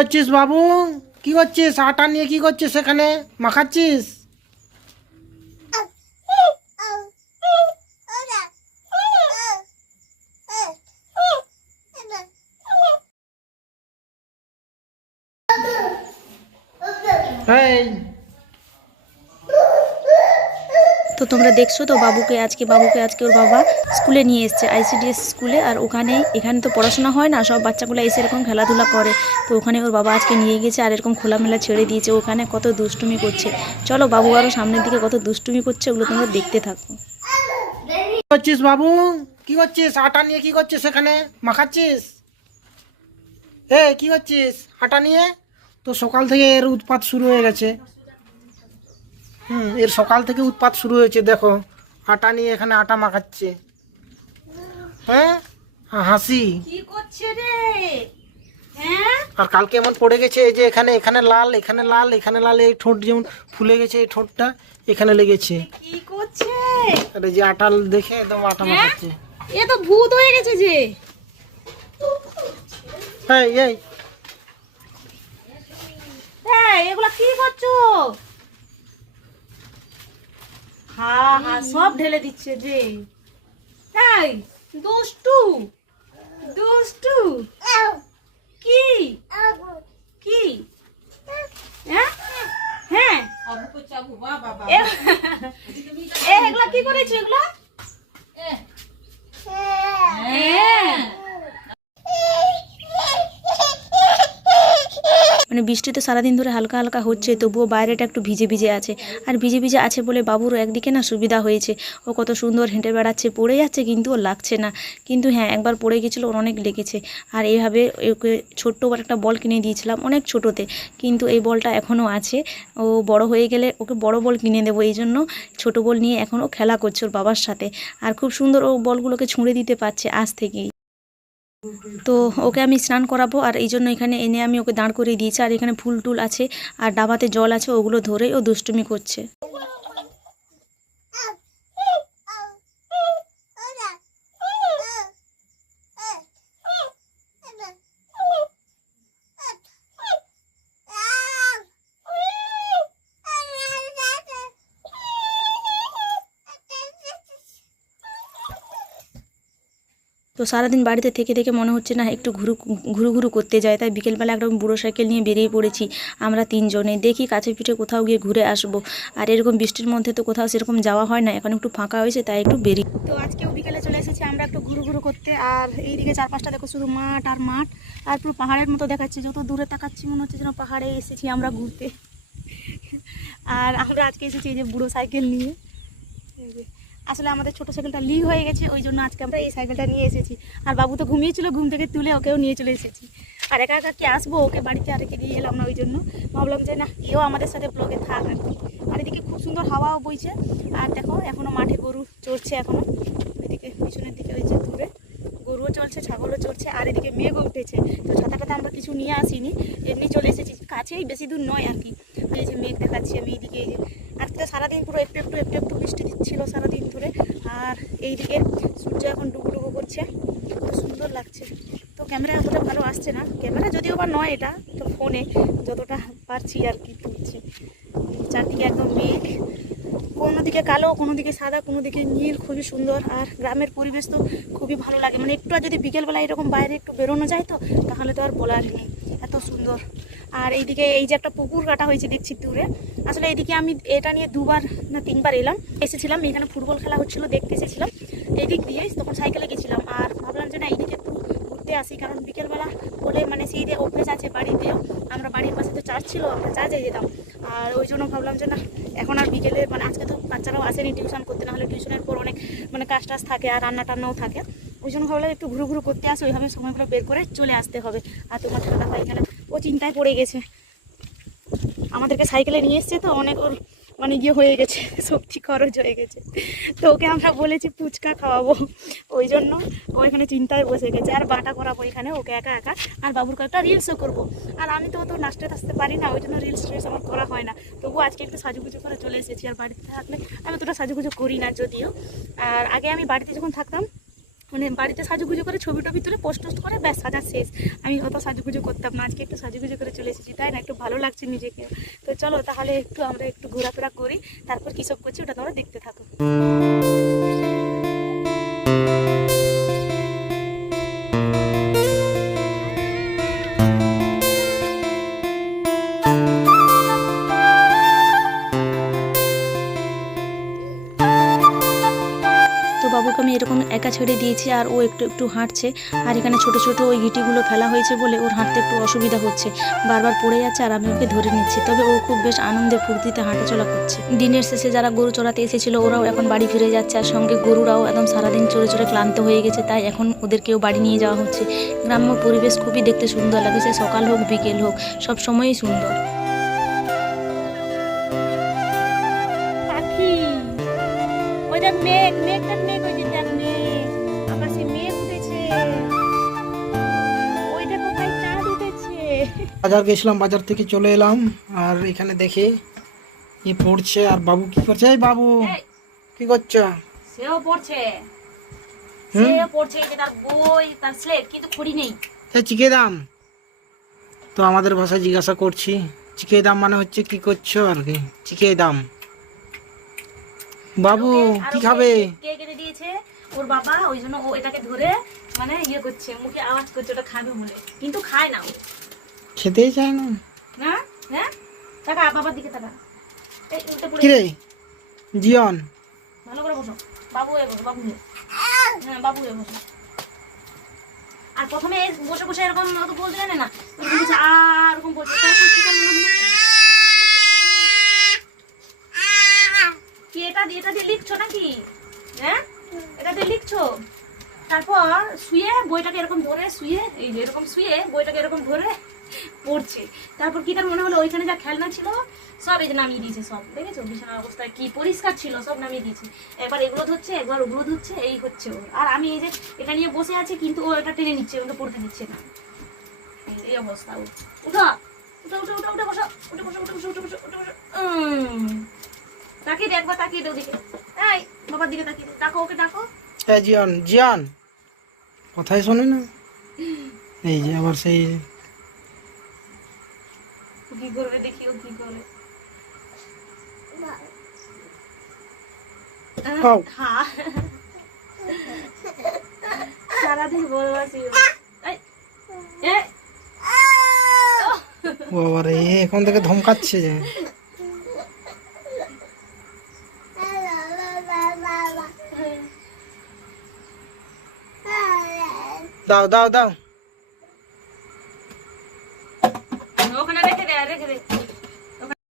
করছিস বাবু? কি করছিস? আটা নিয়ে কি করছিস সেখানে মাখাচ্ছিস? এই তো তোমরা দেখছ তো বাবুকে আজকে বাবুকে আজকে ওর বাবা স্কুলে নিয়ে এসছে আইসিডিএস স্কুলে। আর ওখানে, এখানে তো পড়াশোনা হয় না, সব বাচ্চাগুলো এসে এরকম খেলাধুলা করে। তো ওখানে ওর বাবা আজকে নিয়ে গেছে আর এরকম খোলামেলা ছেড়ে দিয়েছে। ওখানে কত দুষ্টুমি করছে। চলো বাবু আরও সামনের দিকে কত দুষ্টুমি করছে, ওগুলো তোমরা দেখতে থাকো। করছিস বাবু? কি করছিস? আটা নিয়ে কি করছিস সেখানে মাখাচ্ছিস? এ, কি করছিস? আটা নিয়ে? তো সকাল থেকে এর উৎপাত শুরু হয়ে গেছে। হুম এর সকাল থেকে উৎপাত শুরু হয়েছে দেখো। আটা নিয়ে এখানে আটা মাখাচ্ছে। হ্যাঁ? হাসি। কি করছে রে? হ্যাঁ? আর কালকে এমন পড়ে গেছে এই যে এখানে এখানে লাল এখানে লাল এখানে লাল এই ঠোঁট যেমন ফুলে গেছে এই ঠোঁটটা এখানে লেগেছে। কি করছে? আর যে আটা দেখে একদম আটা মাখাচ্ছে। এ তো ভূত হয়ে গেছে যে। এই এই। হ্যাঁ এগুলা কি করছ? হ্যাঁ হা সব ঢেলে দিচ্ছে যে। তাই দুষ্টু দুষ্টু। কি? কি? হ্যাঁ? হ্যাঁ এ- এ, এগুলা কি করেছ এগুলা হ্যাঁ মানে বৃষ্টি তো সারাদিন ধরে হালকা হালকা হচ্ছে, তবুও বাইরেটা একটু ভিজে ভিজে আছে। আর ভিজে ভিজে আছে বলে বাবুরও একদিকে না সুবিধা হয়েছে। ও কত সুন্দর হেঁটে বেড়াচ্ছে, পড়ে যাচ্ছে কিন্তু ওর লাগছে না। কিন্তু হ্যাঁ একবার পড়ে গেছিল, ওর অনেক লেগেছে। আর এইভাবে ওকে ছোট্ট একটা বল কিনে দিয়েছিলাম, অনেক ছোটোতে। কিন্তু এই বলটা এখনও আছে। ও বড় হয়ে গেলে ওকে বড় বল কিনে দেবো, এই জন্য ছোটো বল নিয়ে এখনও খেলা করছে ওর বাবার সাথে। আর খুব সুন্দর ও বলগুলোকে ছুঁড়ে দিতে পারছে আজ থেকেই। তো ওকে আমি স্নান করাবো আর এই জন্য এখানে এনে আমি ওকে দাঁড় করিয়ে দিয়েছি আর এখানে ফুল টুল আছে আর ডাবাতে জল আছে ওগুলো ধরেই ও দুষ্টুমি করছে। তো সারাদিন বাড়িতে থেকে থেকে মনে হচ্ছে না একটু ঘুরু ঘুরু ঘুরু করতে যায়। তাই বিকেলবেলা একদম বুড়ো সাইকেল নিয়ে বেরিয়ে পড়েছি আমরা তিনজনে। দেখি কাছে পিঠে কোথাও গিয়ে ঘুরে আসব। আর এরকম বৃষ্টির মধ্যে তো কোথাও সেরকম যাওয়া হয় না, এখন একটু ফাঁকা হয়েছে তাই একটু বেরিয়ে তো আজকেও বিকেলে চলে এসেছি আমরা একটু ঘুরু ঘুরু করতে। আর এইদিকে চারপাশটা দেখো শুধু মাঠ আর মাঠ। আর পুরো পাহাড়ের মতো দেখাচ্ছে, যত দূরে তাকাচ্ছি মনে হচ্ছে যেন পাহাড়ে এসেছি আমরা ঘুরতে। আর আমরা আজকে এসেছি এই যে বুড়ো সাইকেল নিয়ে। আসলে আমাদের ছোট সাইকেলটা লিক হয়ে গেছে, ওই জন্য আজকে আমরা এই সাইকেলটা নিয়ে এসেছি। আর বাবু তো ঘুমিয়েছিল ঘুম থেকে তুলে ওকেও নিয়ে চলে এসেছি। আর একা একা কি আসব? ওকে বাড়িতে আর রেখে দিয়ে এলাম না ওই জন্য। ভাবলাম যে না এও আমাদের সাথে ব্লগে থাক আর কি। আর এদিকে খুব সুন্দর হাওয়াও বইছে। আর দেখো এখনও মাঠে গরু চড়ছে এখনও এদিকে পিছনের দিকে ওই যে দূরে গরুও চলছে ছাগলও চড়ছে, আর এদিকে মেঘও উঠেছে। তো ছাতাটাতে আমরা কিছু নিয়ে আসিনি। এমনি চলে এসেছি। কাছেই বেশি দূর নয় আর কি। এই যে মেঘ দেখাচ্ছি আমি এইদিকে এই যে আজকে সারাদিন পুরো একটু একটু একটু একটু বৃষ্টি দিচ্ছিল সারাদিন ধরে। আর এইদিকে সূর্য এখন ডুবু ডুবু করছে। তো সুন্দর লাগছে। তো ক্যামেরা অতটা ভালো আসছে না। ক্যামেরা যদিও বা নয় এটা, তো ফোনে যতটা পারছি আর কি তুলছি। চারদিকে একদম মেঘ। কোনো দিকে কালো কোনো দিকে সাদা কোনো দিকে নীল, খুবই সুন্দর। আর গ্রামের পরিবেশ তো খুবই ভালো লাগে। মানে একটু যদি বিকেলবেলা এরকম বাইরে একটু বেরোনো যায় তো, তাহলে তো আর বলার নেই। এত সুন্দর। আর এইদিকে এই যে একটা পুকুর কাটা হয়েছে দেখছি দূরে। আসলে এইদিকে আমি এটা নিয়ে দুবার না তিনবার এলাম। এসেছিলাম, এখানে ফুটবল খেলা হচ্ছিল, দেখতে এসেছিলাম। এদিক দিয়ে তখন সাইকেলে গেছিলাম আর ভাবলাম যে না, এইদিকে একটু ঘুরতে আসি, কারণ বিকেলবেলা বলে মানে সেই যে অভ্যেস আছে বাড়িতেও, আমরা বাড়ির পাশে তো চার্জ ছিল, আমরা চার্জে যেতাম। আর ওই জন্য ভাবলাম যে না, এখন আর বিকেলে মানে আজকে তো বাচ্চারাও আসেনি টিউশন করতে না হলে টিউশনের পর অনেক মানে কাজ টাজ থাকে আর রান্না টান্নাও থাকে। ওই জন্য ভাবলাম একটু ঘুরু ঘুরু করতে আসে, ওইভাবে সময়গুলো বের করে চলে আসতে হবে। আর তোমার দাদা হয় এখানে ও চিন্তায় পড়ে গেছে। আমাদেরকে সাইকেলে নিয়ে এসছে তো, অনেক ওর মানে ইয়ে হয়ে গেছে, শক্তি খরচ হয়ে গেছে। তো ওকে আমরা বলেছি ফুচকা খাওয়াবো। ওই জন্য ও এখানে চিন্তায় বসে গেছে। আর বাটা করাবো এখানে, ওকে একা একা। আর বাবুর কয়েকটা রিলসও করব। আর আমি তো অত নাচতে টাচতে পারি না, ওই জন্য রিলস টিলস আমার করা হয় না। তবু আজকে একটু সাজুগুজু করে চলে এসেছি। আর বাড়িতে থাকলে আমি অতটা সাজুগুজু করি না, যদিও। আর আগে আমি বাড়িতে যখন থাকতাম মানে বাড়িতে সাজুগুজু করে ছবি টবি তুলে পোস্ট টোস্ট করে, ব্যাস, সাজা শেষ। আমি অত সাজুগুজু করতাম না, আজকে একটু সাজুগুজু করে চলে এসেছি, তাই না? একটু ভালো লাগছে নিজেকে। তো চলো তাহলে একটু আমরা একটু ঘোরাফেরা করি, তারপর কী সব করছি ওটা তোমরা দেখতে থাকো। আমি এরকম একা ছেড়ে দিয়েছি আর ও একটু একটু হাঁটছে। আর এখানে ছোট ছোট ওই গিটিগুলো ফেলা হয়েছে বলে ওর হাঁটতে একটু অসুবিধা হচ্ছে। বারবার পড়ে যাচ্ছে আর আমি ওকে ধরে নিচ্ছি। তবে ও খুব বেশ আনন্দে ফুর্তিতে হাঁটাচলা করছে। দিনের শেষে যারা গরু চড়াতে এসেছিল, ওরাও এখন বাড়ি ফিরে যাচ্ছে। আর সঙ্গে গরুরাও একদম সারাদিন চড়ে চড়ে ক্লান্ত হয়ে গেছে। তাই এখন ওদেরকেও বাড়ি নিয়ে যাওয়া হচ্ছে। গ্রাম্য পরিবেশ খুবই দেখতে সুন্দর লাগে সে সকাল হোক, বিকেল হোক, সব সময়ই সুন্দর। মেঘ মেঘ মেঘ বাজার গেছিলাম বাজার থেকে চলে এলাম। আর এখানে দেখি ই পড়ছে আর বাবু কি করছে? এই বাবু কি করছ? সেও পড়ছে। সেও পড়ছে এই যে তার বই তার স্লেট কিন্তু খড়ি নেই। এই চিকে দাম? তো আমাদের ভাষায় জিজ্ঞাসা করছি চিকে দাম মানে হচ্ছে কি করছ আর কি? চিকে দাম। বাবু কি খাবে? কে কেটে দিয়েছে ওর বাবা ওই জন্য ও এটাকে ধরে মানে ইয়ে করছে মুখে আওয়াজ করছে ওটা খাবে বলে। কিন্তু খায় না ও। খেতেই চায় না। না হ্যাঁ টাকা বাবার দিকে টাকা এই উল্টে পড়ে। কি রে জিয়ন। ভালো করে বসো। বাবু বসো বাবু হ্যাঁ বাবু বসো। আর প্রথমে বসে বসে এরকম অত বলতে জানে না। এরকম কি কি এটা দিয়ে এটা দিয়ে লিখছো নাকি? হ্যাঁ? এটা দিয়ে লিখছো? তারপর শুয়ে বইটাকে এরকম ধরে শুয়ে এই যে এরকম শুয়ে বইটাকে এরকম ধরে পড়ছে। তারপর কি তার মনে হলো? ওইখানে যা খেলনা ছিল, সব এই যে নামিয়ে দিয়েছে সব। দেখেছ? বিছানার অবস্থায় কি পরিষ্কার ছিল, সব নামিয়ে দিয়েছে। একবার এগুলো ধরছে, একবার ওগুলো ধরছে, এই হচ্ছে ওর। আর আমি এই যে এটা নিয়ে বসে আছি, কিন্তু ও এটা টেনে নিচ্ছে, ওটা পড়তে দিচ্ছে না। এই- অবস্থা ও উঠো! উঠো উঠো উঠো উঠো বসো, উঠে বসো, উঠে উঠে উঠে তাকিয়ে দে একবার তাকিয়ে দে ওদিকে। এই, বাবার দিকে তাকিয়ে দে ডাকো ওকে, ডাকো। জিয়ন জিয়ন। কথাই শোনে না। এই যে আবার সেই কি করবে দেখি ও কি করে খা। সারাদিন বলবাসি আবার এই এখন থেকে ধমকাচ্ছে যে। দাও দাও দাও।